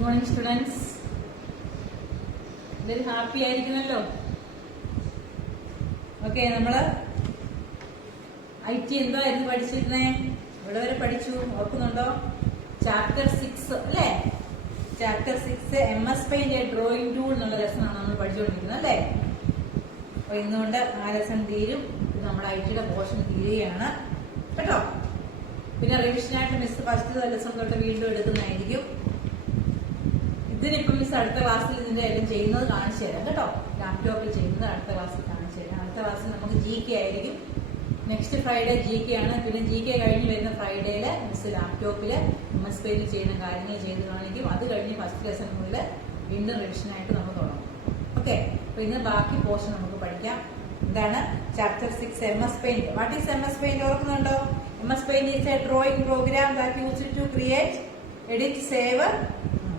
Morning students, എല്ലാവരും happy ആയിരിക്കുന്നല്ലോ. Okay, നമ്മള് IT എന്തായിരുന്നു പഠിച്ചിരുന്നേ? ഇവിടെ വരെ പഠിച്ചു, ഓർക്കുന്നുണ്ടോ? ചാപ്റ്റർ 6 അല്ലേ? Chapter 6 MS Paint drawing tool എന്നുള്ള ലെസൺ ആണ് നമ്മൾ പഠിച്ചുകൊണ്ടിരിക്കുന്നത് അല്ലേ? അപ്പൊ ഇന്നുകൊണ്ട് ആ ലെസൺ തീരും. ഇത് നമ്മുടെ IT പോർഷൻ തീരുകയാണ് കേട്ടോ. പിന്നെ റിവിഷനായിട്ട് മിസ് ഫസ്റ്റ് ലെസൺ തൊട്ട് വീണ്ടും എടുക്കുന്നതായിരിക്കും. ഇതിനിപ്പം മിസ് അടുത്ത ക്ലാസ്സിൽ ഇതിന്റെ എല്ലാം ചെയ്യുന്നത് കാണിച്ചു തരാം കേട്ടോ. ലാപ്ടോപ്പിൽ ചെയ്യുന്നത് അടുത്ത ക്ലാസ്സിൽ കാണിച്ചു തരാം. അടുത്ത ക്ലാസ്സിൽ നമുക്ക് GK ആയിരിക്കും. നെക്സ്റ്റ് ഫ്രൈഡേ GK ആണ്. പിന്നെ GK കഴിഞ്ഞ് വരുന്ന ഫ്രൈഡേയില് മിസ് ലാപ്ടോപ്പില് MS Paint ചെയ്യുന്ന കാര്യങ്ങൾ ചെയ്ത് കാണിക്കും. അത് കഴിഞ്ഞ് ഫസ്റ്റ് ലെസൺ മുതൽ വീണ്ടും റിവിഷനായിട്ട് നമ്മൾ തുടങ്ങും. ഓക്കെ, അപ്പൊ ഇന്ന് ബാക്കി പോർഷൻ നമുക്ക് പഠിക്കാം. എന്താണ് chapter 6 MS Paint. What is MS Paint? ഓർക്കുന്നുണ്ടോ? MS Paint is a drawing program that used to create, edit, save,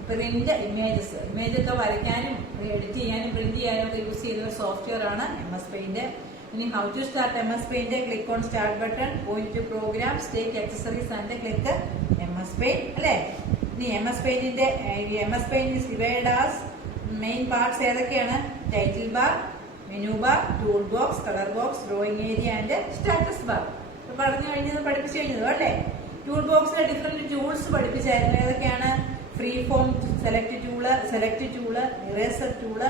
print images. Image ഒക്കെ വരയ്ക്കാനും എഡിറ്റ് ചെയ്യാനും പ്രിന്റ് ചെയ്യാനും ഒക്കെ യൂസ് ചെയ്യുന്ന ഒരു സോഫ്റ്റ്വെയർ ആണ് MS Paint. ഇനി how to start MS Paint? Click on start button, point to programs, take accessories and click MS Paint അല്ലേ? ഇനി MS Paintന്റെ MS Paint is divided as main parts ഏതൊക്കെയാണ്? Title bar, menu bar, tool box, colour box, drawing area and status bar. പഠിപ്പിച്ചു കഴിഞ്ഞത് അല്ലേ? Tool ബോക്സിലെ different tools പഠിപ്പിച്ചായിരുന്നു. ഏതൊക്കെയാണ്? Free form select tool, eraser tool,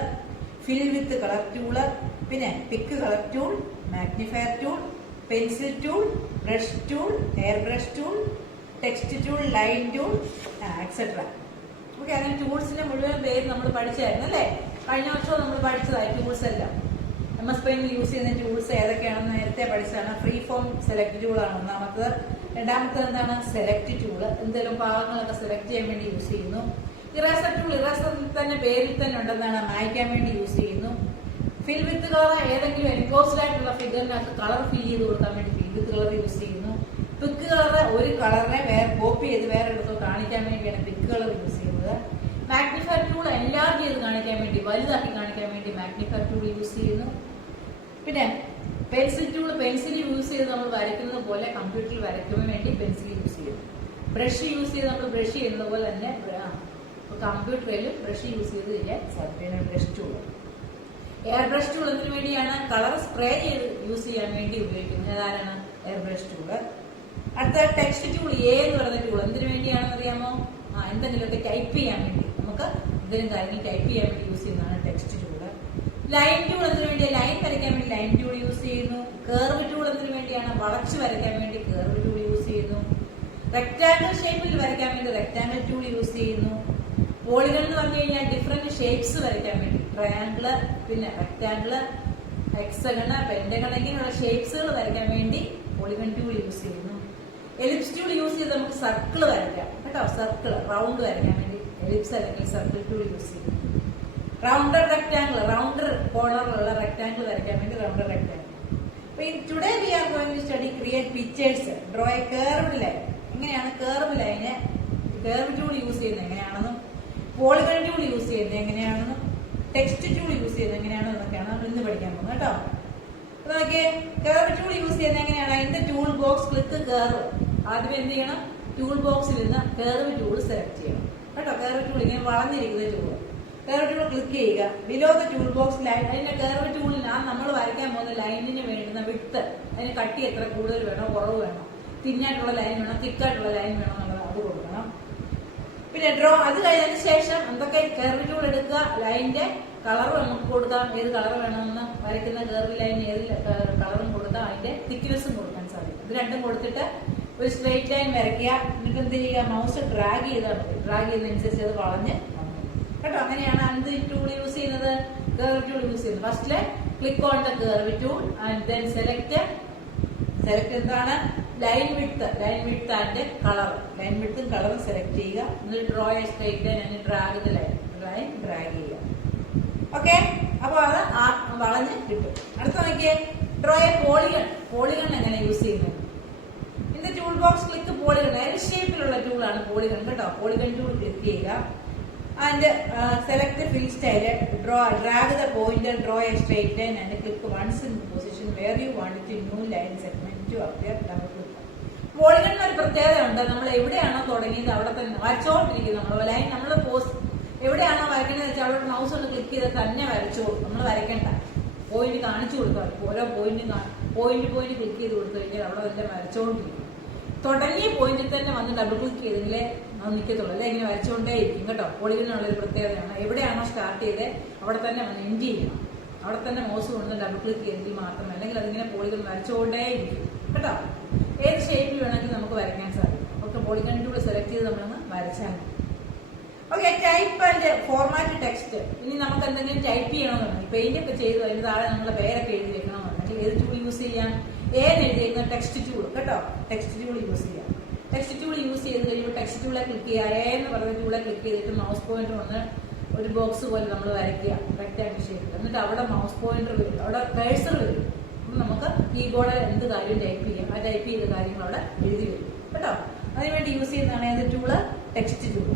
fill with colour tool, പിന്നെ pick colour tool, magnifier tool, pencil tool, brush tool, air brush tool, text tool, line tool, etcetera. Okay, അങ്ങനെ ടൂൾസിന്റെ മുഴുവൻ പേര് നമ്മൾ പഠിച്ചായിരുന്നു അല്ലേ? കഴിഞ്ഞ വർഷവും നമ്മൾ പഠിച്ചതായി ടൂൾസ് എല്ലാം. MS Paint യൂസ് ചെയ്യുന്ന ടൂൾസ് ഏതൊക്കെയാണെന്ന് നേരത്തെ പഠിച്ചതാണ്. ഫ്രീ ഫോം സെലക്ട് ടൂൾ ആണ് ഒന്നാമത്തത്. രണ്ടാമത്തത് എന്താണ്? സെലക്ട് ടൂള്, എന്തെങ്കിലും ഭാഗങ്ങളൊക്കെ സെലക്ട് ചെയ്യാൻ വേണ്ടി യൂസ് ചെയ്യുന്നു. ഇറേസർ ടൂൾ, ഇറേസറിൽ തന്നെ പേരിൽ തന്നെ ഉണ്ടെന്നാണ്, മായ്ക്കാൻ വേണ്ടി യൂസ് ചെയ്യുന്നു. ഫിൽ വിത്ത് കളർ, ഏതെങ്കിലും എൻക്ലോസ്ഡ് ആയിട്ടുള്ള ഫിഗറിനകത്ത് കളർ ഫിൽ ചെയ്ത് കൊടുക്കാൻ വേണ്ടി ഫിൽ വിത്ത് കളർ യൂസ് ചെയ്യുന്നു. പിക്ക് കളർ, ഒരു കളറിനെ വേറെ കോപ്പി ചെയ്ത് വേറെ എടുത്തോ കാണിക്കാൻ വേണ്ടിയാണ് പിക്ക് കളർ യൂസ് ചെയ്യുന്നത്. മാഗ്നിഫയർ ടൂൾ എൻലാർജ് ചെയ്ത് കാണിക്കാൻ വേണ്ടി, വലുതാക്കി കാണിക്കാൻ വേണ്ടി മാഗ്നിഫയർ ടൂൾ യൂസ് ചെയ്യുന്നു. പിന്നെ പെൻസിൽ ടൂൾ, പെൻസിൽ യൂസ് ചെയ്ത് നമ്മൾ വരയ്ക്കുന്നത് പോലെ കമ്പ്യൂട്ടറിൽ വരയ്ക്കാൻ വേണ്ടി പെൻസിൽ യൂസ് ചെയ്യും. ബ്രഷ് യൂസ് ചെയ്ത് നമ്മൾ ബ്രഷ് ചെയ്യുന്നത് പോലെ തന്നെ കമ്പ്യൂട്ടറിലും ബ്രഷ് യൂസ് ചെയ്ത് ചെയ്യാൻ സാധിക്കും. Brush tool. Air brush tool എന്തിനു വേണ്ടിയാണ്? കളർ സ്പ്രേ ചെയ്ത് യൂസ് ചെയ്യാൻ വേണ്ടി ഉപയോഗിക്കുന്നത്. ഏതാണ്? Air brush tool. അടുത്ത ടെക്സ്റ്റ് ടൂൾ, എന്ന് പറയുന്ന ടൂൾ എന്തിനു വേണ്ടിയാണെന്ന് അറിയാമോ? എന്തെങ്കിലുമൊക്കെ ടൈപ്പ് ചെയ്യാൻ വേണ്ടി, നമുക്ക് എന്തെങ്കിലും കാര്യങ്ങൾ ടൈപ്പ് ചെയ്യാൻ വേണ്ടി യൂസ് ചെയ്യുന്നതാണ് ടെക്സ്റ്റ് ടൂള്. ലൈൻ ടൂൾ എന്തിനു വേണ്ടിയാണ്? ലൈൻ വരയ്ക്കാൻ വേണ്ടി ലൈൻ ടൂൾ യൂസ് ചെയ്യുന്നു. കർവ് ടൂൾ എന്തിനു വേണ്ടിയാണ്? വളച്ച് വരയ്ക്കാൻ വേണ്ടി കർവ് ടൂൾ യൂസ് ചെയ്യുന്നു. റെക്ടാംഗിൾ ഷേപ്പിൽ വരയ്ക്കാൻ വേണ്ടി റെക്ടാംഗിൾ ടൂൾ യൂസ് ചെയ്യുന്നു. പോളിഗൺ എന്ന് പറഞ്ഞു കഴിഞ്ഞാൽ ഡിഫറെന്റ് ഷേപ്സ് വരയ്ക്കാൻ വേണ്ടി ട്രയാങ്കിള്, പിന്നെ റെക്ടാംഗിള്, ഹെക്സഗണ്, പെന്റഗൺ, ഇങ്ങനെയുള്ള ഷേപ്സുകൾ വരയ്ക്കാൻ വേണ്ടി പോളിഗൺ ടൂൾ യൂസ് ചെയ്യുന്നു. എലിപ്സ് ടൂൾ യൂസ് ചെയ്ത് നമുക്ക് സർക്കിൾ വരയ്ക്കാം കേട്ടോ. സർക്കിൾ, റൗണ്ട് വരയ്ക്കാൻ വേണ്ടി എലിപ്സ് അല്ലെങ്കിൽ സർക്കിൾ ടൂൾ യൂസ് ചെയ്യുന്നു. റൗണ്ടർ റെക്ടാംഗിൾ, റൗണ്ടർ കോർണറിലുള്ള റെക്ടാംഗിൾ വരയ്ക്കാൻ വേണ്ടി റൗണ്ടർ റെക്ടാംഗിൾ. അപ്പൊ today we are going to study create pictures, draw a curved line. എങ്ങനെയാണ് curve line curve tool use ചെയ്യുന്നത് എങ്ങനെയാണെന്നും, പോളിഗൺ ടൂൾ യൂസ് ചെയ്യുന്നത് എങ്ങനെയാണെന്നും, ടെക്സ്റ്റ് ടൂൾ യൂസ് ചെയ്യുന്നത് എങ്ങനെയാണെന്നും എന്നൊക്കെയാണ് നമ്മൾ ഇന്ന് പഠിക്കാൻ പോകുന്നത് കേട്ടോ. അപ്പൊ നോക്കിയേ, കർവ് ടൂൾ യൂസ് ചെയ്യുന്നത് എങ്ങനെയാണ്? അതിന്റെ ടൂൾ ബോക്സ് ക്ലിക്ക് കർവ്. ആദ്യം എന്ത് ചെയ്യണം? ടൂൾ ബോക്സിൽ നിന്ന് കർവ് ടൂൾ സെലക്ട് ചെയ്യണം കേട്ടോ. കർവ് ടൂൾ ഇങ്ങനെ വളഞ്ഞിരിക്കുന്ന ടൂൾ, കർവ് ടൂൾ ക്ലിക്ക് ചെയ്യുക. Below the tool box line, അതിന്റെ കർവ് ടൂളിൽ നമ്മൾ വരയ്ക്കാൻ പോകുന്ന ലൈനിന് വേണ്ടുന്ന വിഡ്ത്ത്, അതിന് കട്ടി എത്ര കൂടുതൽ വേണോ കുറവ് വേണോ, തിന്നായിട്ടുള്ള ലൈൻ വേണോ തിക്കായിട്ടുള്ള ലൈൻ വേണോ എന്നുള്ളത് അത് കൊടുക്കണം. പിന്നെ ഡ്രോ, അത് കഴിഞ്ഞതിന് ശേഷം എന്തൊക്കെ? കർവ് ടൂൾ എടുക്കുക, ലൈനിന്റെ കളർ നമുക്ക് കൊടുക്കാം, ഏത് കളർ വേണമെന്ന്, വരയ്ക്കുന്ന കർവ് ലൈൻ ഏത് കളറും കൊടുക്കാം, അതിന്റെ തിക്നെസ്സും കൊടുക്കാൻ സാധിക്കും. ഇത് രണ്ടും കൊടുത്തിട്ട് ഒരു സ്ട്രെയിറ്റ് ലൈൻ വരയ്ക്കുക. എന്നിട്ട് എന്ത് ചെയ്യുക? മൗസ് ഡ്രാഗ് ചെയ്താൽ മതി. ഡ്രാഗ് ചെയ്യുന്നതനുസരിച്ച് അത് വളഞ്ഞ് കേട്ടോ. അങ്ങനെയാണ് എന്ത് ടൂൾ യൂസ് ചെയ്യുന്നത്? കർവ് ടൂൾ യൂസ് ചെയ്യുന്നത്. ഫസ്റ്റില് click on the curve tool and then select എന്താണ്? Line width and colour. Line വിഡ്ത്തും കളറും സെലക്ട് ചെയ്യുക. എന്നിട്ട് draw a straight line and drag the line drag ചെയ്യുക. ഓക്കെ, അപ്പൊ അത് വളഞ്ഞ് കിട്ടും. അടുത്ത നോക്കിയേ, ഡ്രോ എ പോളിഗൺ. പോളിഗൺ എങ്ങനെ യൂസ് ചെയ്യുന്നത്? In the tool box click polygon. L ഷേപ്പിലുള്ള ടൂളാണ് പോളിഗൺ കേട്ടോ. പോളിഗൺ ടൂൾ ക്ലിക്ക് ചെയ്യുക. And select the fill style, drag the pointer, draw a straight line and click once in the position where you want the new line segment to appear. Double click. പോളിഗണിന് ഒരു പ്രത്യേകത ഉണ്ട്. നമ്മൾ എവിടെയാണോ തുടങ്ങിയത് അവിടെ തന്നെ വരച്ചോണ്ടിരിക്കുന്നത്. നമ്മൾ ലൈൻ നമ്മൾ എവിടെയാണോ വരയ്ക്കണമെന്ന് വെച്ചാൽ അവിടെ മൗസ് ഒന്ന് ക്ലിക്ക് ചെയ്ത് തന്നെ വരച്ചോളൂ. നമ്മൾ വരയ്ക്കണ്ട, പോയിന്റ് കാണിച്ചു കൊടുത്താൽ ഓരോ പോയിന്റ് ക്ലിക്ക് ചെയ്ത് കൊടുത്തു കഴിഞ്ഞാൽ അവിടെ തന്നെ വരച്ചോണ്ടിരിക്കും. തുടങ്ങിയ പോയിന്റിൽ തന്നെ വന്ന് ഡബിൾ ക്ലിക്ക് ചെയ്തെങ്കിലേ അത് നിൽക്കത്തുള്ളൂ, അല്ലെ ഇങ്ങനെ വരച്ചുകൊണ്ടേ ഇരിക്കും കേട്ടോ. പോളിഗോണുള്ളൊരു പ്രത്യേകതയാണ്. എവിടെയാണോ സ്റ്റാർട്ട് ചെയ്തത് അവിടെ തന്നെ വന്ന് എൻഡ് ചെയ്യണം. അവിടെ തന്നെ മൗസ് കൊണ്ട് ഡബിൾ ക്ലിക്ക് ചെയ്തെങ്കിൽ മാത്രമേ, അല്ലെങ്കിൽ അതിങ്ങനെ പോളിഗൺ വരച്ചുകൊണ്ടേ ഇരിക്കും കേട്ടോ. ഏത് ഷേപ്പിൽ വേണമെങ്കിലും നമുക്ക് വരയ്ക്കാൻ സാധിക്കും. ഓക്കെ, പോളിഗൺ ടൂൾ സെലക്ട് ചെയ്ത് നമ്മളൊന്ന് വരച്ചാൽ മതി. Okay, type and format text. ഇനി നമുക്ക് എന്തെങ്കിലും ടൈപ്പ് ചെയ്യണമെന്നുണ്ടെങ്കിൽ പെയിന്റ് ഒക്കെ ചെയ്ത് അതിന് താഴെ നമ്മുടെ പേരൊക്കെ എഴുതി വെക്കണമെന്നുണ്ടെങ്കിൽ ഏത് ടൂൾ യൂസ് ചെയ്യാം? എഴുതിയിരിക്കുന്ന ടെക്സ്റ്റ് ടൂൾ കേട്ടോ. ടെക്സ്റ്റ് ടൂൾ യൂസ് ചെയ്യാം. ടെക്സ്റ്റ് ടൂൾ യൂസ് ചെയ്ത് കഴിയുമ്പോൾ ടെക്സ്റ്റ് ടൂളെ ക്ലിക്ക് ചെയ്യുക. എന്ന് പറഞ്ഞ ടൂളെ ക്ലിക്ക് ചെയ്തിട്ട് മൗസ് പോയിന്റർ വന്ന് ഒരു ബോക്സ് പോലെ നമ്മൾ വരയ്ക്കുക റെക്ടാങ്കിൾ ഷേപ്പിൽ. എന്നിട്ട് അവിടെ മൗസ് പോയിന്റർ വരും, അവിടെ കഴ്സർ വരും. നമുക്ക് കീബോർഡിൽ എന്ത് കാര്യം ടൈപ്പ് ചെയ്യാം, ആ ടൈപ്പ് ചെയ്ത കാര്യങ്ങൾ അവിടെ എഴുതി വരും കേട്ടോ. അതിനുവേണ്ടി യൂസ് ചെയ്യുന്നതാണ് ഏത് ടൂള്? Text tool.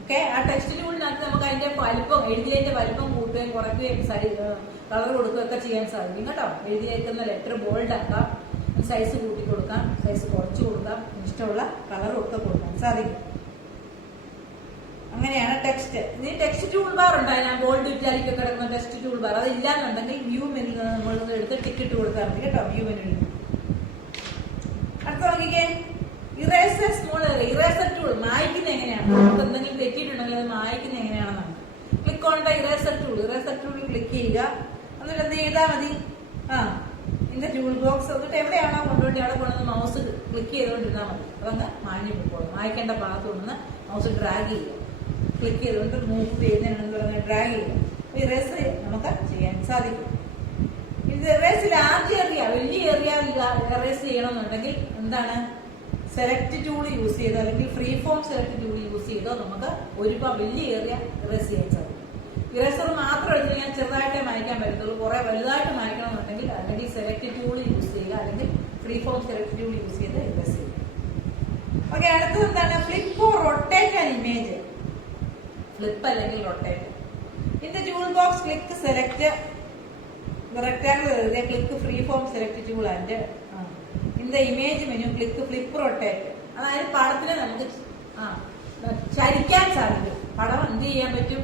ഓക്കെ, ആ ടെക്സ്റ്റ് ടൂളിനകത്ത് നമുക്ക് അതിന്റെ വലിപ്പം, എഴുതിയതിന്റെ വലിപ്പം കൂട്ടുകയും കുറയ്ക്കുകയും കളർ കൊടുക്കുകയും ഒക്കെ ചെയ്യാൻ സാധിക്കും കേട്ടോ. എഴുതിയേക്കുന്ന ലെറ്റർ ബോൾഡ് ആക്കാം, സൈസ് കൂട്ടി കൊടുക്കാം, സൈസ് കുറച്ച് കൊടുക്കാം, ഇഷ്ടമുള്ള കളറും ഒക്കെ കൊടുക്കാൻ സാധിക്കും. അങ്ങനെയാണ് ടെക്സ്റ്റ്. ഇനി ടെക്സ്റ്റ് ടൂൾ ബാർ ഉണ്ടായി, ഞാൻ ബോൾഡ് വിറ്റാലിക്കൊക്കെ കിടക്കുന്ന ടെക്സ്റ്റ് ടൂൾ ബാർ. അത് ഇല്ലാന്നുണ്ടെങ്കിൽ വ്യൂ മെനുവിൽ നിന്ന് നമ്മൾ എടുത്ത് ടിക്കറ്റ് കൊടുത്താൽ മതി കേട്ടോ. വ്യൂ മെനുവിൽ അടുത്ത നോക്കിക്കേ, ഇറേസർ സ്മോൾ ഇറേസർ ടൂൾ. മായ്ക്കുന്ന എങ്ങനെയാണ്? നമുക്ക് എന്തെങ്കിലും തെറ്റിയിട്ടുണ്ടെങ്കിൽ അത് മായ്ക്കുന്ന എങ്ങനെയാണെന്നാണ്. Click on the eraser tool. Eraser ടൂളിൽ ക്ലിക്ക് ചെയ്യുക. എന്നിട്ട് എന്ത് ചെയ്താൽ മതി? ഇതിന്റെ ടൂൾ ബോക്സ് എന്നിട്ട് എവിടെയാണോ കൊണ്ടുപോയി അവിടെ കൊണ്ടുവന്ന് മൗസ് ക്ലിക്ക് ചെയ്തുകൊണ്ടിരുന്നാൽ മതി. അതങ്ങ് മാഞ്ഞു പോകും. മായ്ക്കേണ്ട ഭാഗത്ത് കൊണ്ടുവന്ന് മൗസ് ഡ്രാഗ് ചെയ്യുക. ക്ലിക്ക് ചെയ്തുകൊണ്ട് മൂവ് ചെയ്യുന്നതിനെന്ന് പറഞ്ഞാൽ ഡ്രാഗ് ചെയ്യുക. ഇറേസ് നമുക്ക് ചെയ്യാൻ സാധിക്കും. ഇത് ഇറേസ് ലാർജ് ഏരിയ, വലിയ ഏരിയ ഇറേസ് ചെയ്യണമെന്നുണ്ടെങ്കിൽ എന്താണ്? സെലക്ട് ടൂൾ യൂസ് ചെയ്തോ അല്ലെങ്കിൽ free form select tool use ചെയ്തോ നമുക്ക് ഒരുപാട് വലിയ ഏരിയ ഇറേസ് ചെയ്യാൻ സാധിക്കും. ഇറേസർ മാത്രം എടുത്ത് ഞാൻ ചെറുതായിട്ടേ മായ്ക്കാൻ പറ്റത്തുള്ളൂ. കുറെ വലുതായിട്ട് മായ്ക്കണമെന്നുണ്ടെങ്കിൽ അല്ലെങ്കിൽ സെലക്ട് ടൂൾ യൂസ് ചെയ്യുക, അല്ലെങ്കിൽ free form select tool use ചെയ്ത് ഇറേസ് ചെയ്യുക. ഓക്കെ, അടുത്തത് എന്താണ്? Flip or rotate an image. Flip അല്ലെങ്കിൽ rotate. In the tool box click select rectangle എഴുതിയ click free form select tool and in the image menu click flip rotate. അതായത് പടത്തിന് നമുക്ക് ചരിക്കാൻ സാധിക്കും. പടം എന്ത് ചെയ്യാൻ പറ്റും?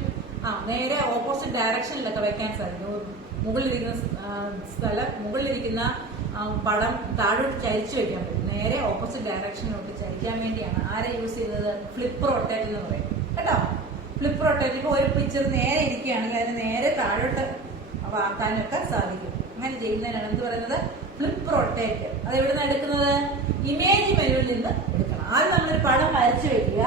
നേരെ ഓപ്പോസിറ്റ് ഡയറക്ഷനിലൊക്കെ വെക്കാൻ സാധിക്കും. മുകളിലിരിക്കുന്ന പടം താഴോട്ട് ചരിച്ചു വെക്കാൻ പറ്റും. നേരെ ഓപ്പോസിറ്റ് ഡയറക്ഷനിലോട്ട് ചരിക്കാൻ വേണ്ടിയാണ് ആരെ യൂസ് ചെയ്തത്? ഫ്ലിപ്പ് റൊട്ടേറ്റ് എന്ന് പറയും കേട്ടോ. Flip rotate. ഇപ്പൊ ഒരു പിക്ചർ നേരെ ഇരിക്കുകയാണെങ്കിൽ അതിന് നേരെ താഴോട്ട് ആക്കാനൊക്കെ സാധിക്കും. അങ്ങനെ ചെയ്യുന്നതിനാണ് എന്ത് പറയുന്നത്? Flip rotate. അത് എവിടെ നിന്നാണ് എടുക്കുന്നത്? ഇമേജ് മെനുവിൽ നിന്ന് എടുക്കണം. ആദ്യം നമ്മളൊരു പടം വരച്ചു വെക്കുക,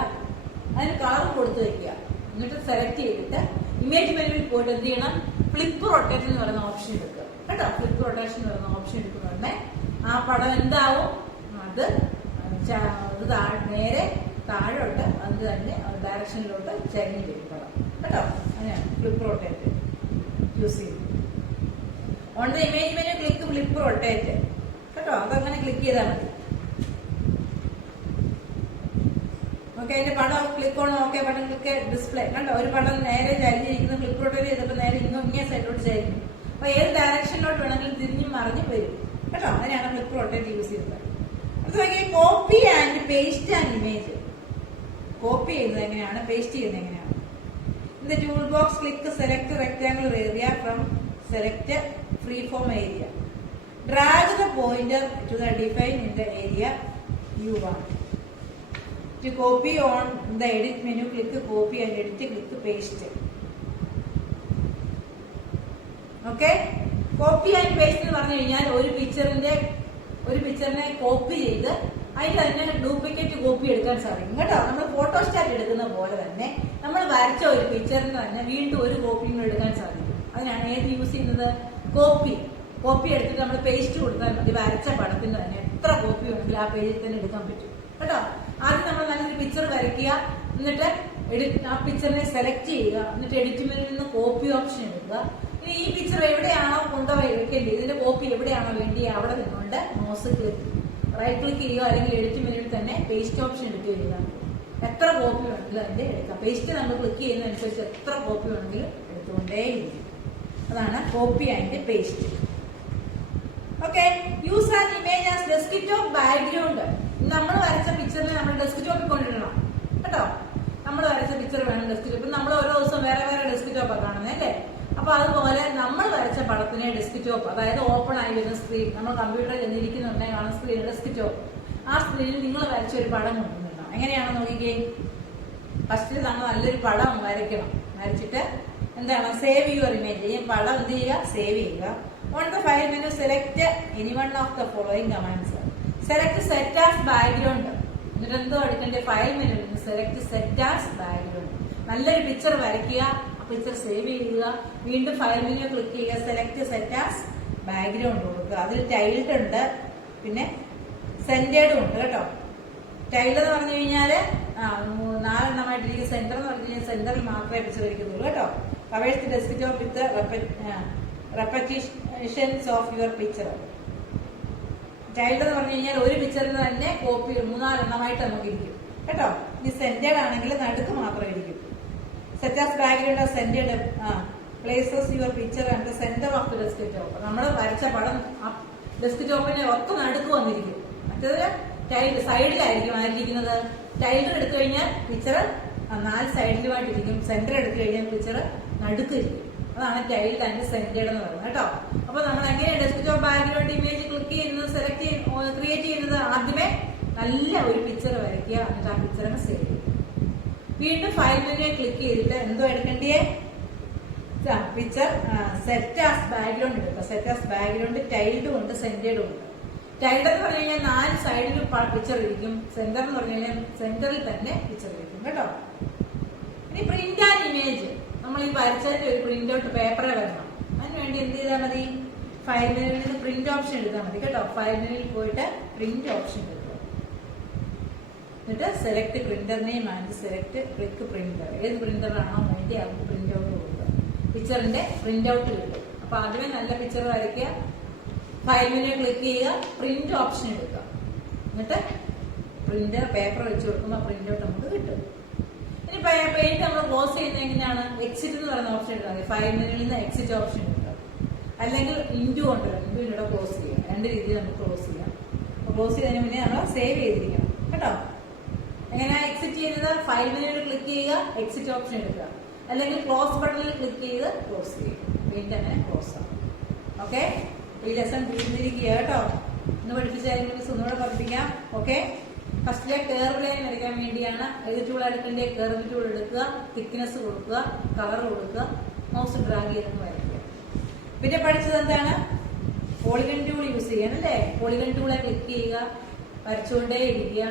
അതിന് കളർ കൊടുത്തു വെക്കുക, എന്നിട്ട് സെലക്ട് ചെയ്തിട്ട് ഇമേജ് മെനുവിൽ പോയിട്ട് എന്ത് ചെയ്യണം? ഫ്ലിപ്പ് റൊട്ടേറ്റ് എന്ന് പറയുന്ന ഓപ്ഷൻ എടുക്കുക കേട്ടോ. ഫ്ലിപ്പ് റൊട്ടേഷൻ എന്ന് പറയുന്ന ഓപ്ഷൻ എടുക്കുന്ന ആ പടം എന്താവും? അത് നേരെ താഴോട്ട് അത് തന്നെ ഡയറക്ഷനിലോട്ട് ചരിഞ്ഞു വരും പടം കേട്ടോ. അങ്ങനെയാണ് ഫ്ലിപ്പ് റൊട്ടേറ്റ് യൂസ് ചെയ്യുന്നത്. On the image menu click flip rotate കേട്ടോ. അതങ്ങനെ ക്ലിക്ക് ചെയ്താൽ മതി. ഓക്കെ, അതിന്റെ പടം click on okay button click display കണ്ടോ. ഒരു പടം നേരെ ചരിഞ്ഞിരിക്കുന്ന ഫ്ലിപ്പ് റൊട്ടേറ്റ് ചെയ്തപ്പോൾ നേരെ ഇങ്ങനെ സൈഡിലോട്ട് ചരിഞ്ഞു. അപ്പൊ ഏത് ഡയറക്ഷനിലോട്ട് വേണമെങ്കിലും തിരിഞ്ഞും മറിഞ്ഞു വരും കേട്ടോ. അങ്ങനെയാണ് ഫ്ലിപ്പ് റൊട്ടേറ്റ് യൂസ് ചെയ്യുന്നത്. അടുത്ത നോക്കിയാൽ copy and paste and image. Copy ചെയ്യുന്നത് എങ്ങനെയാണ്? പേസ്റ്റ് ചെയ്യുന്നത് എങ്ങനെയാണ്? In the tool box click select rectangular area from select free form area. Drag the pointer to the define in the area you want. To copy on the edit menu, click copy and edit, click paste. Okay, copy and paste എന്ന് പറഞ്ഞു കഴിഞ്ഞാൽ ഒരു പിക്ചറിനെ copy ചെയ്ത് അതിൽ തന്നെ duplicate copy എടുക്കാൻ സാധിക്കും കേട്ടോ. നമ്മൾ ഫോട്ടോസ്റ്റാറ്റ് എടുക്കുന്ന പോലെ തന്നെ നമ്മൾ വരച്ച ഒരു പിക്ചറിന് തന്നെ വീണ്ടും ഒരു കോപ്പിയും എടുക്കാൻ സാധിക്കും. അതിനാണ് ഏത് യൂസ് ചെയ്യുന്നത്? കോപ്പി എടുത്തിട്ട് നമ്മൾ പേസ്റ്റ് കൊടുത്താൽ മതി. വരച്ച പടത്തിന് തന്നെ എത്ര കോപ്പി വേണമെങ്കിലും ആ പേജിൽ തന്നെ എടുക്കാൻ പറ്റും കേട്ടോ. ആദ്യം നമ്മൾ നല്ലൊരു പിക്ചർ വരയ്ക്കുക, എന്നിട്ട് ആ പിക്ചറിനെ സെലക്ട് ചെയ്യുക, എന്നിട്ട് എഡിറ്റ് മെനുവിൽ നിന്ന് കോപ്പി ഓപ്ഷൻ എടുക്കുക. ഇനി ഈ പിക്ചർ എവിടെയാണോ കൊണ്ടുപോയി വെക്കേണ്ടത്, ഇതിന്റെ കോപ്പി എവിടെയാണോ വേണ്ടി അവിടെ നിന്നുകൊണ്ട് മൗസ് റൈറ്റ് ക്ലിക്ക് ചെയ്യുക, അല്ലെങ്കിൽ എഡിറ്റ് മെനുവിൽ തന്നെ പേസ്റ്റ് ഓപ്ഷൻ എടുക്കുക. എത്ര കോപ്പി വേണമെങ്കിലും അതിന്റെ എടുക്കാം. പേസ്റ്റ് നമ്മൾ ക്ലിക്ക് ചെയ്യുന്നതനുസരിച്ച് എത്ര കോപ്പി വേണമെങ്കിലും എടുത്തുകൊണ്ടേയിരിക്കും. അതാണ് copy and paste. Okay, use an image as desktop background. നമ്മൾ വരച്ച പിക്ചറിനെ നമ്മൾ ഡെസ്ക്ടോപ്പിൽ കൊണ്ടിടണം കേട്ടോ. നമ്മൾ വരച്ച പിക്ചർ വേണം ഡെസ്ക്ടോപ്പ്. നമ്മൾ ഓരോ ദിവസം വേറെ വേറെ ഡെസ്ക്ടോപ്പാണ് കാണുന്നത് അല്ലേ? അപ്പൊ അതുപോലെ നമ്മൾ വരച്ച പടത്തിനെ ഡെസ്ക്ടോപ്പ്, അതായത് ഓപ്പൺ ആയി വരുന്ന സ്ക്രീൻ, നമ്മൾ കമ്പ്യൂട്ടറിൽ ചെന്നിരിക്കുന്നുണ്ടെങ്കിൽ കാണുന്ന സ്ക്രീൻ ഡെസ്ക്ടോപ്പ്. ആ സ്ക്രീനിൽ നിങ്ങൾ വരച്ച ഒരു പടം കൊണ്ടുവരണം. എങ്ങനെയാണെന്ന് നോക്കിക്കേ. ഫസ്റ്റ് നമ്മൾ നല്ലൊരു പടം വരയ്ക്കണം. വരച്ചിട്ട് എന്താണ്, സേവ് യുവർ ഇമേജ്. ഈ പടം എന്ത് ചെയ്യുക, സേവ് ചെയ്യുക. On the file menu select any one of the following commands. Select set as background. എന്നിട്ട് എന്തോ എടുക്കേണ്ടത്, file menu select set as background. നല്ലൊരു പിക്ചർ വരയ്ക്കുക, പിക്ചർ സേവ് ചെയ്യുക. വീണ്ടും ഫയൽ മെനു ക്ലിക്ക് ചെയ്യുക, സെലക്ട് സെറ്റ് ആസ് ബാക്ക്ഗ്രൗണ്ട് കൊടുക്കുക. അതിൽ ടൈൽഡ് ഉണ്ട്, പിന്നെ സെന്റേർഡും ഉണ്ട് കേട്ടോ. ടൈൽഡ് എന്ന് പറഞ്ഞു കഴിഞ്ഞാൽ 4 സെന്റർ എന്ന് പറഞ്ഞു കഴിഞ്ഞാൽ സെന്ററിൽ മാത്രമേ പിക്ചർ ഇരിക്കുന്നുള്ളൂ കേട്ടോ. Covers desktop with repetitions of your picture. Tailed എന്ന് പറഞ്ഞു കഴിഞ്ഞാൽ ഒരു പിക്ചറിന് തന്നെ കോപ്പി 3-4 നമുക്ക് ഇരിക്കും കേട്ടോ. ഇനി സെന്റേർഡ് ആണെങ്കിൽ നടുക്ക് മാത്രം ഇരിക്കും. Set as background of centred places your picture and the centre of the desktop. നമ്മൾ വരച്ച പടം ഡെസ്ക്ടോപ്പിനെ ഒത്ത നടുക്ക് വന്നിരിക്കും. മറ്റേത് ടൈൽഡ് സൈഡിലായിരിക്കും ആയിരിക്കുന്നത്. ടൈൽഡ് എടുത്തു കഴിഞ്ഞാൽ പിക്ചർ 4 സൈഡിലുമായിട്ടിരിക്കും. സെന്റർ എടുത്തു കഴിഞ്ഞാൽ പിക്ചർ നടുക്കിരിക്കും. അതാണ് ടൈൽഡ് ആൻഡ് സെന്റേർഡ് എന്ന് പറയുന്നത് കേട്ടോ. അപ്പൊ നമ്മൾ എങ്ങനെ ഡെസ്ക്ടോപ്പ് ബാക്ക്ഗ്രൗണ്ട് ഇമേജ് ക്ലിക്ക് ചെയ്യുന്നത്, സെലക്ട് ക്രിയേറ്റ് ചെയ്യുന്നത്, ആദ്യമേ നല്ല ഒരു പിക്ചർ വരയ്ക്കുക. എന്നിട്ട് ആ പിക്ചറിനെ സേവ് ചെയ്യും. വീണ്ടും ഫയൽ മെനു ക്ലിക്ക് ചെയ്തിട്ട് എന്തോ എടുക്കേണ്ടിയേ, പിക്ചർ സെറ്റ് ആസ് ബാക്ക്ഗ്രൗണ്ട് എടുക്കുക. സെറ്റ് ആസ് ബാക്ക്ഗ്രൗണ്ട് ടൈൽഡും ഉണ്ട്, സെന്റേർഡും ഉണ്ട്. ടൈൽഡ് എന്ന് പറഞ്ഞു കഴിഞ്ഞാൽ 4 സൈഡിലും പിക്ചർ ഇരിക്കും. സെന്റർ എന്ന് പറഞ്ഞു കഴിഞ്ഞാൽ സെന്ററിൽ തന്നെ പിക്ചർ ഇരിക്കും കേട്ടോ. ഇനി പ്രിന്റ് ആൻഡ് ഇമേജ്. നമ്മൾ ഈ വരച്ചതിന്റെ ഒരു പ്രിന്റ് ഔട്ട് പേപ്പറിൽ വരണം. അതിനുവേണ്ടി എന്ത് ചെയ്താൽ മതി, ഫയൽ മെനുവിൽ നിന്ന് പ്രിന്റ് ഓപ്ഷൻ എടുത്താൽ മതി കേട്ടോ. ഫയൽ മെനുവിൽ പോയിട്ട് പ്രിന്റ് ഓപ്ഷൻ എടുക്കുക. എന്നിട്ട് select printer name and select click printer. ഏത് പ്രിന്ററാണോ വേണ്ടി അത് പ്രിന്റ് ഔട്ട് കൊടുക്കുക. പിക്ചറിന്റെ പ്രിന്റ് ഔട്ട് കിട്ടും. അപ്പൊ ആദ്യമേ നല്ല പിക്ചർ വരയ്ക്കുക. ഫയൽ മെനു ക്ലിക്ക് ചെയ്യുക, പ്രിന്റ് ഓപ്ഷൻ എടുക്കുക. എന്നിട്ട് പ്രിന്റർ പേപ്പർ വെച്ച് കൊടുക്കുമ്പോൾ പ്രിന്റ് ഔട്ട് നമുക്ക് കിട്ടും. ഇനി പെയിന്റ് നമ്മൾ ക്ലോസ് ചെയ്യുന്നത് എങ്ങനെയാണ്, എക്സിറ്റ് എന്ന് പറയുന്ന ഓപ്ഷൻ എടുത്താൽ മതി. ഫയൽ മെനുവിൽ നിന്ന് എക്സിറ്റ് ഓപ്ഷൻ എടുക്കുക. അല്ലെങ്കിൽ ഇൻഡു കൊണ്ടുവരാം. ഇൻഡുവിലൂടെ ക്ലോസ് ചെയ്യാം. 2 രീതിയിൽ നമുക്ക് ക്ലോസ് ചെയ്യാം. അപ്പൊ ക്ലോസ് ചെയ്തതിന് മുന്നേ നമ്മൾ സേവ് ചെയ്തിരിക്കണം കേട്ടോ. എങ്ങനെയാ എക്സിറ്റ് ചെയ്യുന്നത്, ഫയൽ മെനുവിൽ ക്ലിക്ക് ചെയ്യുക, എക്സിറ്റ് ഓപ്ഷൻ എടുക്കുക. അല്ലെങ്കിൽ ക്ലോസ് ബട്ടണിൽ ക്ലിക്ക് ചെയ്ത് ക്ലോസ് ചെയ്യും. പെയിന്റ് അങ്ങനെ ക്ലോസ് ആവും. ഓക്കെ, ഈ ലെസൺ തീർന്നിരിക്കുക കേട്ടോ. ഇന്ന് പഠിപ്പിച്ച ഒന്നുകൂടെ പഠിപ്പിക്കാം. ഓക്കെ, ഫസ്റ്റിലെ കേർവ് ലൈൻ വരയ്ക്കാൻ വേണ്ടിയാണ് ഏത് ടൂൾ എടുക്കേണ്ട, കേർവ് ടൂൾ എടുക്കുക, തിക്നെസ് കൊടുക്കുക, കളർ കൊടുക്കുക, മൗസ് ഡ്രാഗ് ചെയ്തെന്ന് വരയ്ക്കുക. പിന്നെ പഠിച്ചത് എന്താണ്, പോളിഗൺ ടൂൾ യൂസ് ചെയ്യാൻ അല്ലേ. പോളിഗൺ ടൂളെ ക്ലിക്ക് ചെയ്യുക, വരച്ചുകൊണ്ടേ ഇരിക്കുക.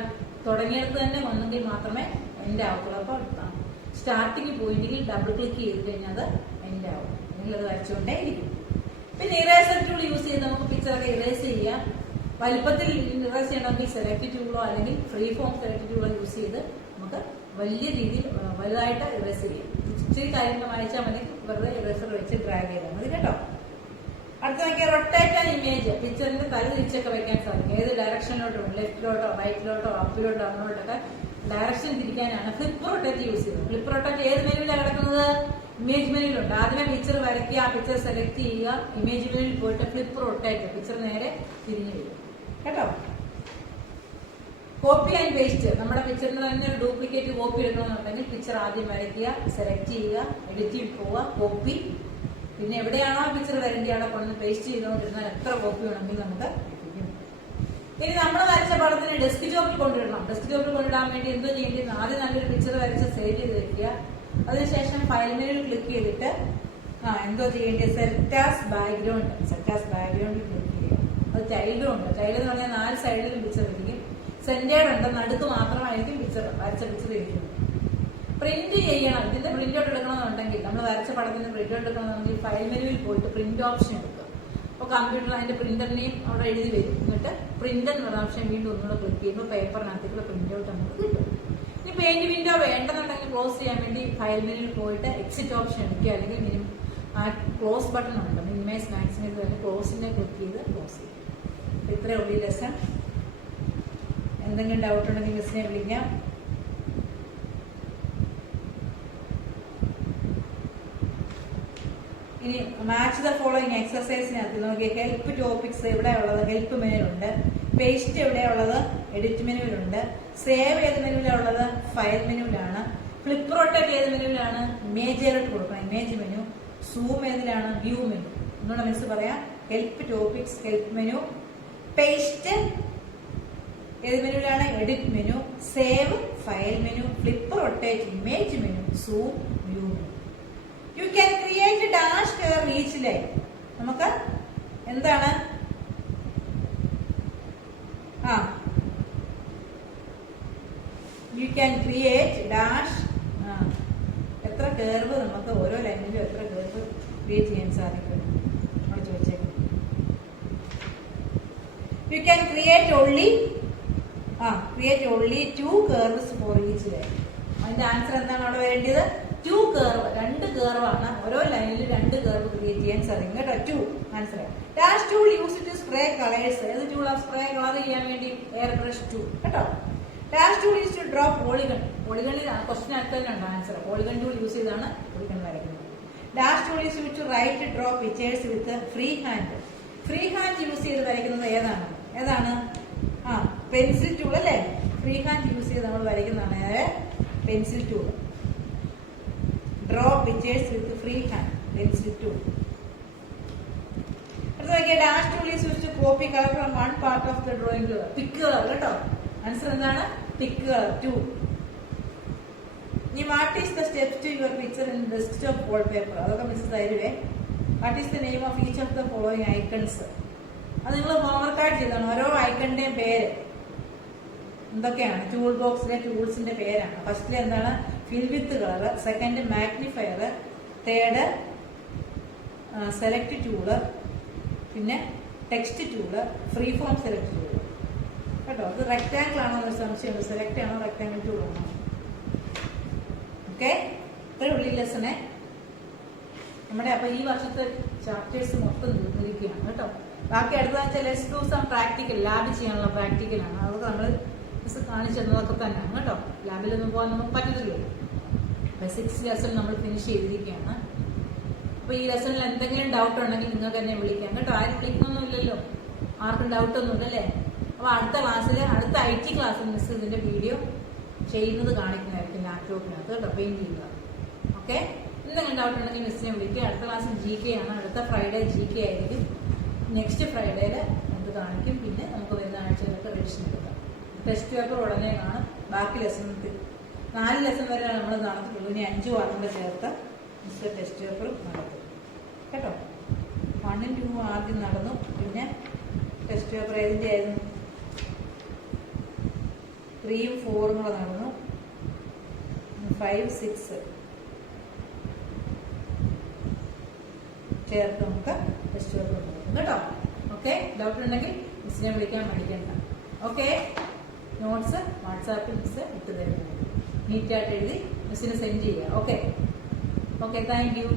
തുടങ്ങിയെടുത്ത് തന്നെ വന്നെങ്കിൽ മാത്രമേ എൻഡ് ആവത്തുള്ളൂ. അപ്പോൾ സ്റ്റാർട്ടിങ് പോയിന്റിൽ ഡബിൾ ക്ലിക്ക് ചെയ്ത് കഴിഞ്ഞാൽ അത് എൻഡ് ആവും. അല്ലെങ്കിൽ അത് വരച്ചുകൊണ്ടേ ഇരിക്കും. പിന്നെ ഇറേസർ ടൂൾ യൂസ് ചെയ്ത് നമുക്ക് പിക്ചറൊക്കെ ഇറേസ് ചെയ്യാം. വലുപ്പത്തിൽ ഇറേസ് ചെയ്യണമെങ്കിൽ സെലക്ട് ടൂളോ അല്ലെങ്കിൽ ഫ്രീ ഫോം സെലക്ട് ടൂളോ യൂസ് ചെയ്ത് നമുക്ക് വലിയ രീതിയിൽ വലുതായിട്ട് ഇറേസ് ചെയ്യാം. ഇച്ചിരി കാര്യങ്ങൾ വായിച്ചാൽ മതി, വെറുതെ ഇറേസർ വെച്ച് ഡ്രാഗ് ചെയ്താൽ മതി കേട്ടോ. അടുത്ത നോക്കിയാൽ റൊട്ടേറ്റ് ആൻഡ് ഇമേജ്. പിക്ചറിന്റെ തല തിരിച്ചൊക്കെ വെക്കാൻ സാധിക്കും. ഏത് ഡയറക്ഷനിലോട്ടോ, ലെഫ്റ്റിലോട്ടോ, റൈറ്റിലോട്ടോ, അപ്പിലോട്ടോ, അങ്ങോട്ടൊക്കെ ഡയറക്ഷൻ തിരിക്കാനാണ് ഫ്ലിപ്പ് റൊട്ടേറ്റ് യൂസ് ചെയ്യുന്നത്. ഫ്ലിപ്പ് റൊട്ടേറ്റ് ഏത് മെനുവിലാണ് കിടക്കുന്നത്, ഇമേജ് മെനുവിലുണ്ട്. ആദ്യമേ പിക്ചർ വരയ്ക്കുക, ആ പിക്ചർ സെലക്ട് ചെയ്യുക, ഇമേജ് മെനുവിൽ പോയിട്ട് ഫ്ലിപ്പ് റൊട്ടേറ്റ്, പിക്ചർ നേരെ തിരിഞ്ഞു വരും കേട്ടോ. Copy and paste. നമ്മുടെ പിക്ചറിന് തന്നെ ഒരു ഡ്യൂപ്ലിക്കേറ്റ് കോപ്പി എടുക്കണമെന്നുണ്ടെങ്കിൽ പിക്ചർ ആദ്യം വരയ്ക്കുക, സെലക്ട് ചെയ്യുക, എഡിറ്റിൽ പോവുക, കോപ്പി. പിന്നെ എവിടെയാണോ പിക്ചർ വരേണ്ടി അവിടെ കൊണ്ടു പേസ്റ്റ് ചെയ്തുകൊണ്ടിരുന്നാൽ എത്ര കോപ്പി വേണമെങ്കിൽ നമുക്ക് ലഭിക്കും. ഇനി നമ്മൾ വരച്ച പടത്തിന് ഡെസ്ക്ടോപ്പിൽ കൊണ്ടിടണം. ഡെസ്ക്ടോപ്പിൽ കൊണ്ടിടാൻ വേണ്ടി എന്തോ ചെയ്യേണ്ടത്, ആദ്യം നല്ലൊരു പിക്ചർ വരച്ച് സേവ് ചെയ്ത് വെക്കുക. അതിനുശേഷം ഫയൽ മെനുവിൽ ക്ലിക്ക് ചെയ്തിട്ട് എന്തോ ചെയ്യേണ്ടത്, set as background. Set as ബാക്ക്ഗ്രൗണ്ടിൽ ക്ലിക്ക് ചെയ്യുക. അത് ടൈൽഡും ഉണ്ട്. ടൈൽഡ് എന്ന് പറഞ്ഞാൽ 4 സൈഡിലും പിക്ചർ ഇരിക്കും. സെന്റേർഡ് ഉണ്ട്, നടുക്ക് മാത്രമായിരിക്കും പിക്ചർ വരച്ച പിക്ചർ ഇരിക്കുന്നത്. പ്രിന്റ് ചെയ്യണം. ഇതിന്റെ പ്രിന്റ് ഔട്ട് എടുക്കണമെന്നുണ്ടെങ്കിൽ, നമ്മൾ വരച്ച പടത്തിന് പ്രിന്റ് ഔട്ട് എടുക്കണമെന്നുണ്ടെങ്കിൽ ഫയൽ മെനുവിൽ പോയിട്ട് പ്രിന്റ് ഓപ്ഷൻ എടുക്കുക. അപ്പോൾ കമ്പ്യൂട്ടറിൽ അതിന്റെ പ്രിന്ററിനെയും അവിടെ എഴുതി വരും. എന്നിട്ട് പ്രിന്റ് എന്ന് പറഞ്ഞ ഓപ്ഷൻ വീണ്ടും ഒന്നുകൂടെ ക്ലിക്ക് ചെയ്യുമ്പോൾ പേപ്പറിനകത്തേക്കുള്ള പ്രിന്റ് ഔട്ട് നമുക്ക് കിട്ടും. ഇനി പെയിന്റ് വിൻഡോ വേണ്ടെന്നുണ്ടെങ്കിൽ ക്ലോസ് ചെയ്യാൻ വേണ്ടി ഫയൽ മെനുവിൽ പോയിട്ട് എക്സിറ്റ് ഓപ്ഷൻ എടുക്കുക. അല്ലെങ്കിൽ ക്ലോസ് ബട്ടൺ ഉണ്ട്, മിനിമൈസ് മാക്സിമൈസ്, അല്ലെങ്കിൽ ക്ലോസിനെ ക്ലിക്ക് ചെയ്ത് ക്ലോസ് ചെയ്യും. ഇത്രയേ ഉള്ളൂ ഈ ലെസൺ. എന്തെങ്കിലും ഡൗട്ട് ഉണ്ടെങ്കിൽ മിസ്സിനെ വിളിക്കാം. ഇനി മാച്ച് ദ ഫോളോയിങ് എക്സസൈസിനകത്ത് നോക്കിയാൽ ഹെൽപ്പ് ടോപ്പിക്സ് ഇവിടെ ഉള്ളത് ഹെൽപ്പ് മെനുവിലുണ്ട്. പേസ്റ്റ് എവിടെയുള്ളത് എഡിറ്റ് മെനുവിലുണ്ട്. സേവ് ഏത് മെനുവിലുള്ളത് ഫയൽ മെനുവിലാണ്. ഫ്ലിപ്പ് റൊട്ടേറ്റ് ഏത് മെനുവിലാണ്? ഇമേജിലോട്ട് കൊടുക്കണം, ഇമേജ് മെനു. സൂം ഏതിലാണ്? View menu. ഒന്നുകൂടെ മിസ് പറയാം. Help topics, help menu. Paste ഏത് മെനുവിലാണ്? Edit menu. Save file menu. Flip rotate image menu. Zoom view menu. You can create dash care each line. നമുക്ക് എന്താണ്? You can create dash. എത്ര curve നമുക്ക് ഓരോ ലൈനിലും എത്ര കർവ് ക്രിയേറ്റ് ചെയ്യാൻ സാധിക്കും? നമ്മൾ ചോദിച്ചേക്കും. You can create only 2 curves for each line. അതിന്റെ ആൻസർ എന്താണ് അവിടെ വേണ്ടത്? 2 curve, 2 കർവാണ്. ഓരോ ലൈനിലും 2 കർവ് ക്രിയേറ്റ് ചെയ്യാൻ സാധിക്കും കേട്ടോ. 2 answer. Dash tool use to spray colours. ഏത് ടൂളാ സ്പ്രേ കളർ ചെയ്യാൻ വേണ്ടി? എയർ ബ്രഷ് ടൂൾ കേട്ടോ. Dash tool use to draw polygon. പോളിഗണിൽ ക്വസ്റ്റ്യൻ അടുത്ത് തന്നെയുണ്ട് ആൻസർ. പോളിഗൺ ടൂൾ യൂസ് ചെയ്താണ് പോളിഗൺ വരയ്ക്കുന്നത്. Dash tool use to write draw pictures with free hand. Free hand use ചെയ്ത് വരയ്ക്കുന്നത് ഏതാണ്? പെൻസിൽ ടൂൾ അല്ലേ? ഫ്രീ ഹാൻഡ് യൂസ് ചെയ്ത് നമ്മൾ വരയ്ക്കുന്നതാണ് pencil tool. Draw pictures with free hand, pencil tool. അടുത്ത നോക്കിയാൽ dash tool is use to copy colour from one part of the drawing to pick colour കേട്ടോ. ആൻസർ എന്താണ്? Pick colour 2. ഇനി what is the steps to your picture in desktop wallpaper? അതൊക്കെ miss തരുവേ. What is the name of each of the following icons? അത് നിങ്ങൾ ഹോംവർക്കായിട്ട് ചെയ്താണ്. ഓരോ ഐക്കണിന്റെയും പേര് എന്തൊക്കെയാണ്? ടൂൾ ബോക്സിലെ ടൂൾസിന്റെ പേരാണ്. ഫസ്റ്റിൽ എന്താണ്? Fill with colour. Second magnifier. Third select tool. പിന്നെ text tool. Free form select tool കേട്ടോ. അത് റെക്ടാങ്കിൾ ആണോ എന്നൊരു സംശയമുണ്ട്. സെലക്ട് ആണോ റെക്ടാങ്കിൾ ടൂൾ ആണോ? ഓക്കെ, ഇത്രയും ഉള്ളി ലെസണേ നമ്മുടെ. അപ്പൊ ഈ വർഷത്തെ ചാപ്റ്റേഴ്സ് മൊത്തം നിർത്തിയിരിക്കുകയാണ് കേട്ടോ. ബാക്കി അടുത്തതെന്ന് വെച്ചാൽ let's do some practical. Lab ചെയ്യാനുള്ള പ്രാക്ടിക്കലാണ്. അതൊക്കെ നമ്മൾ കാണിച്ചിരുന്നതൊക്കെ തന്നെയാണ് കേട്ടോ. ലാബിലൊന്നും പോകാൻ നമുക്ക് പറ്റത്തില്ലല്ലോ. അപ്പൊ 6th ലെസൺ നമ്മൾ ഫിനിഷ് ചെയ്തിരിക്കുകയാണ്. അപ്പൊ ഈ ലെസണിൽ എന്തെങ്കിലും ഡൗട്ട് ഉണ്ടെങ്കിൽ നിങ്ങൾക്ക് എന്നെ വിളിക്കാം കേട്ടോ. ആരും വിളിക്കുന്നൊന്നുമില്ലല്ലോ, ആർക്കും ഡൗട്ടൊന്നും ഇല്ലല്ലേ. അപ്പൊ അടുത്ത ക്ലാസ്സിൽ, അടുത്ത IT ക്ലാസ്സിൽ മിസ് ഇതിന്റെ വീഡിയോ ചെയ്യുന്നത് കാണിക്കുന്നതായിരിക്കും ലാപ്ടോപ്പിനകത്ത് കേട്ടോ, പെയിന്റ് ചെയ്യുക. ഓക്കെ, എന്തെങ്കിലും ഡൗട്ട് ഉണ്ടെങ്കിൽ മിസ്സിനെ വിളിക്കുക. അടുത്ത ക്ലാസ്സിൽ GK ആണ്. അടുത്ത ഫ്രൈഡേ GK ആയിരിക്കും. നെക്സ്റ്റ് ഫ്രൈഡേയിൽ എന്ത് കാണിക്കും. പിന്നെ നമുക്ക് വരുന്ന ആഴ്ചയിലൊക്കെ റിവിഷൻ എടുക്കാം. ടെസ്റ്റ് പേപ്പർ ഉടനെ കാണും. ബാക്കി ലെസൺ 4 ലെസൺ വരെ നമ്മൾ നടത്തിട്ടുള്ളൂ. ഇനി 5 വാർത്തകൾ ചേർത്ത് മിസ്റ്റർ ടെസ്റ്റ് പേപ്പറും നടത്തും കേട്ടോ. 1ഉം 2ഉം ആദ്യം നടന്നു. പിന്നെ ടെസ്റ്റ് പേപ്പർ ഏതിൻ്റെ ആയിരുന്നു? 3ഉം 4ഉം കൂടെ നടന്നു. 5, 6 ചേർത്ത് നമുക്ക് ടെസ്റ്റ് പേപ്പർ നടത്തും കേട്ടോ. ഓക്കെ, ഡൗട്ട് ഉണ്ടെങ്കിൽ മിസ്സിനെ വിളിക്കാൻ മടിക്കണ്ട. ഓക്കെ, നോട്ട്സ് വാട്സാപ്പിൽ മിസ് ഇട്ട് തരുന്നത് നീറ്റായിട്ട് എഴുതി മിസ്സിന് സെൻഡ് ചെയ്യുക. Okay, thank you.